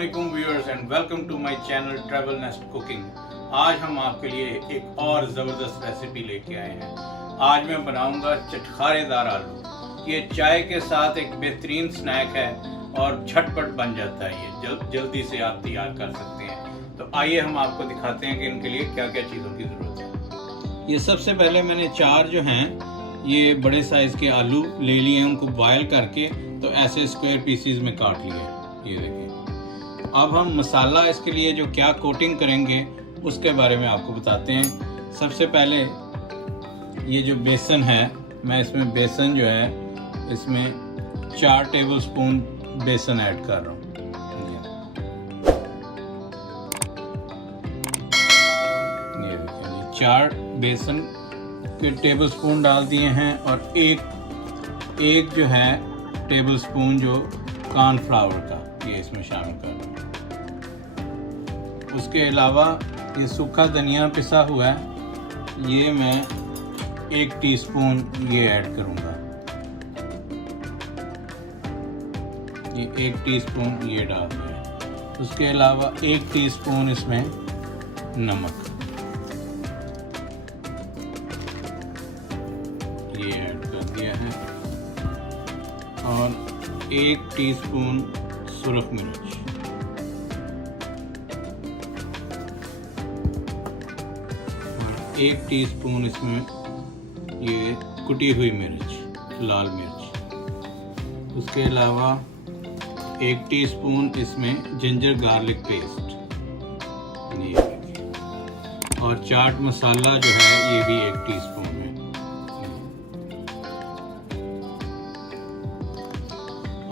अस्सलामुअलैकुम viewers and welcome to my channel travel nest cooking. आज हम आपके लिए एक और ज़बरदस्त रेसिपी लेके आए हैं। आज मैं बनाऊंगा चटखारेदार आलू। ये चाय के साथ एक बेहतरीन स्नैक है और झटपट बन जाता है। ये जल्दी से आप तैयार कर सकते हैं। तो आइए हम आपको दिखाते हैं कि इनके लिए क्या क्या चीज़ों की ज़रूरत है। ये सबसे पहले मैंने 4 जो हैं ये बड़े साइज़ के आलू ले लिए हैं। उनको बॉयल करके तो ऐसे स्क्वायर पीसीज में काट लिए हैं। ये देखिए। अब हम मसाला इसके लिए जो क्या कोटिंग करेंगे उसके बारे में आपको बताते हैं। सबसे पहले ये जो बेसन है, मैं इसमें बेसन जो है इसमें 4 टेबलस्पून बेसन ऐड कर रहा हूँ। ये देखिए 4 बेसन के टेबलस्पून डाल दिए हैं और एक जो है टेबलस्पून जो कॉर्नफ्लावर का ये इसमें शामिल कर रहा हूँ। उसके अलावा ये सूखा धनिया पिसा हुआ है, ये मैं 1 टीस्पून ये ऐड करूँगा। ये 1 टीस्पून ये डाल दिया। उसके अलावा 1 टीस्पून इसमें नमक ये ऐड कर दिया है और 1 टीस्पून सुरख मिर्च, और 1 टीस्पून इसमें ये कुटी हुई मिर्च, लाल मिर्च। उसके अलावा 1 टीस्पून इसमें जिंजर गार्लिक पेस्ट ये, और चाट मसाला जो है ये भी 1 टीस्पून है।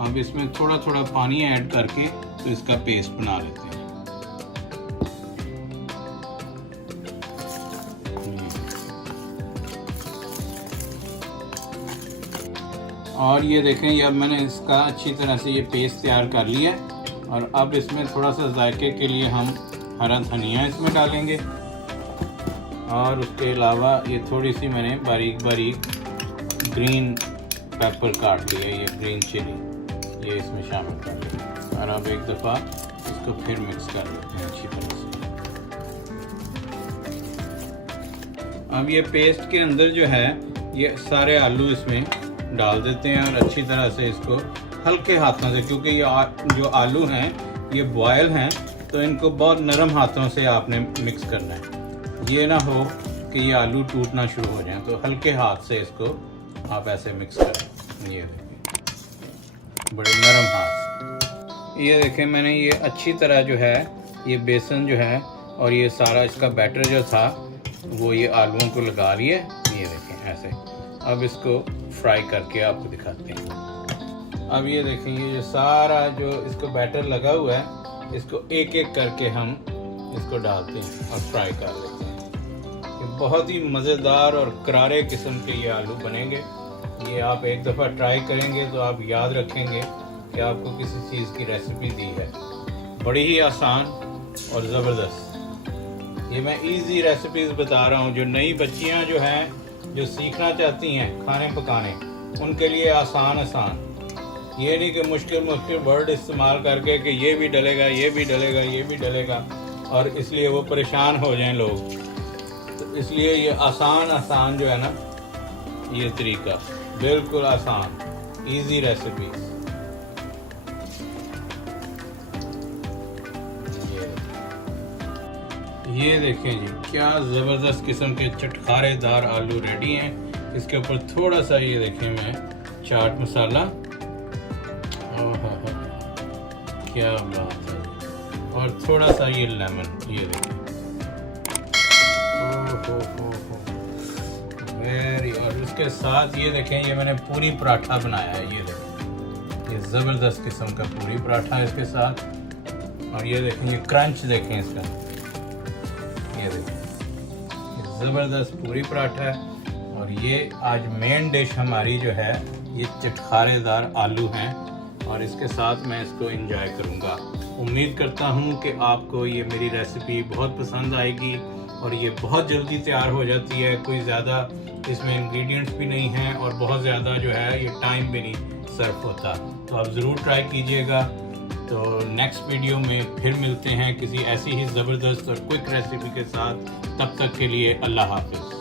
अब इसमें थोड़ा थोड़ा पानी ऐड करके तो इसका पेस्ट बना लेते हैं। और ये देखें, ये अब मैंने इसका अच्छी तरह से ये पेस्ट तैयार कर लिया है। और अब इसमें थोड़ा सा जायके के लिए हम हरा धनिया इसमें डालेंगे। और उसके अलावा ये थोड़ी सी मैंने बारीक बारीक ग्रीन पेपर काट लिया, ये ग्रीन चिली ये इसमें शामिल कर लें। और अब एक दफ़ा इसको फिर मिक्स कर लेते हैं अच्छी तरह से। अब ये पेस्ट के अंदर जो है ये सारे आलू इसमें डाल देते हैं और अच्छी तरह से इसको हल्के हाथों से, क्योंकि ये जो आलू हैं ये बॉयल हैं तो इनको बहुत नरम हाथों से आपने मिक्स करना है। ये ना हो कि ये आलू टूटना शुरू हो जाए, तो हल्के हाथ से इसको आप ऐसे मिक्स करें। ये देखिए बड़े नरम हाथ। ये देखें मैंने ये अच्छी तरह जो है ये बेसन जो है और ये सारा इसका बैटर जो था वो ये आलूओं को लगा लिए। ये देखें ऐसे। अब इसको फ्राई करके आपको दिखाते हैं। अब ये देखें ये जो सारा जो इसको बैटर लगा हुआ है इसको एक एक करके हम इसको डालते हैं और फ्राई कर लेते हैं। ये बहुत ही मज़ेदार और करारे किस्म के ये आलू बनेंगे। ये आप एक दफ़ा ट्राई करेंगे तो आप याद रखेंगे कि आपको किसी चीज़ की रेसिपी दी है। बड़ी ही आसान और ज़बरदस्त ये मैं इजी रेसिपीज़ बता रहा हूँ। जो नई बच्चियाँ जो हैं जो सीखना चाहती हैं खाने पकाने, उनके लिए आसान। ये नहीं कि मुश्किल वर्ड इस्तेमाल करके कि ये भी डलेगा ये भी डलेगा ये भी डलेगा और इसलिए वो परेशान हो जाएं लोग। तो इसलिए ये आसान जो है ना ये तरीका बिल्कुल आसान इजी रेसिपी। ये देखें जी क्या ज़बरदस्त किस्म के चटखारेदार आलू रेडी हैं। इसके ऊपर थोड़ा सा ये देखें मैं चाट मसाला, क्या बात है, और थोड़ा सा ये लेमन। ये देखें वेरी। और उसके साथ ये देखें ये मैंने पूरी पराठा बनाया है। ये देखें ये ज़बरदस्त किस्म का पूरी पराठा है इसके साथ। और ये देखें ये क्रंच देखें इसका। ये देखें ये ज़बरदस्त पूरी पराठा है। और ये आज मेन डिश हमारी जो है ये चटखारेदार आलू हैं और इसके साथ मैं इसको एंजॉय करूँगा। उम्मीद करता हूँ कि आपको ये मेरी रेसिपी बहुत पसंद आएगी। और ये बहुत जल्दी तैयार हो जाती है, कोई ज़्यादा इसमें इंग्रेडिएंट्स भी नहीं हैं और बहुत ज़्यादा जो है ये टाइम भी नहीं सर्व होता। तो आप ज़रूर ट्राई कीजिएगा। तो नेक्स्ट वीडियो में फिर मिलते हैं किसी ऐसी ही ज़बरदस्त और क्विक रेसिपी के साथ। तब तक के लिए अल्लाह हाफ़िज़।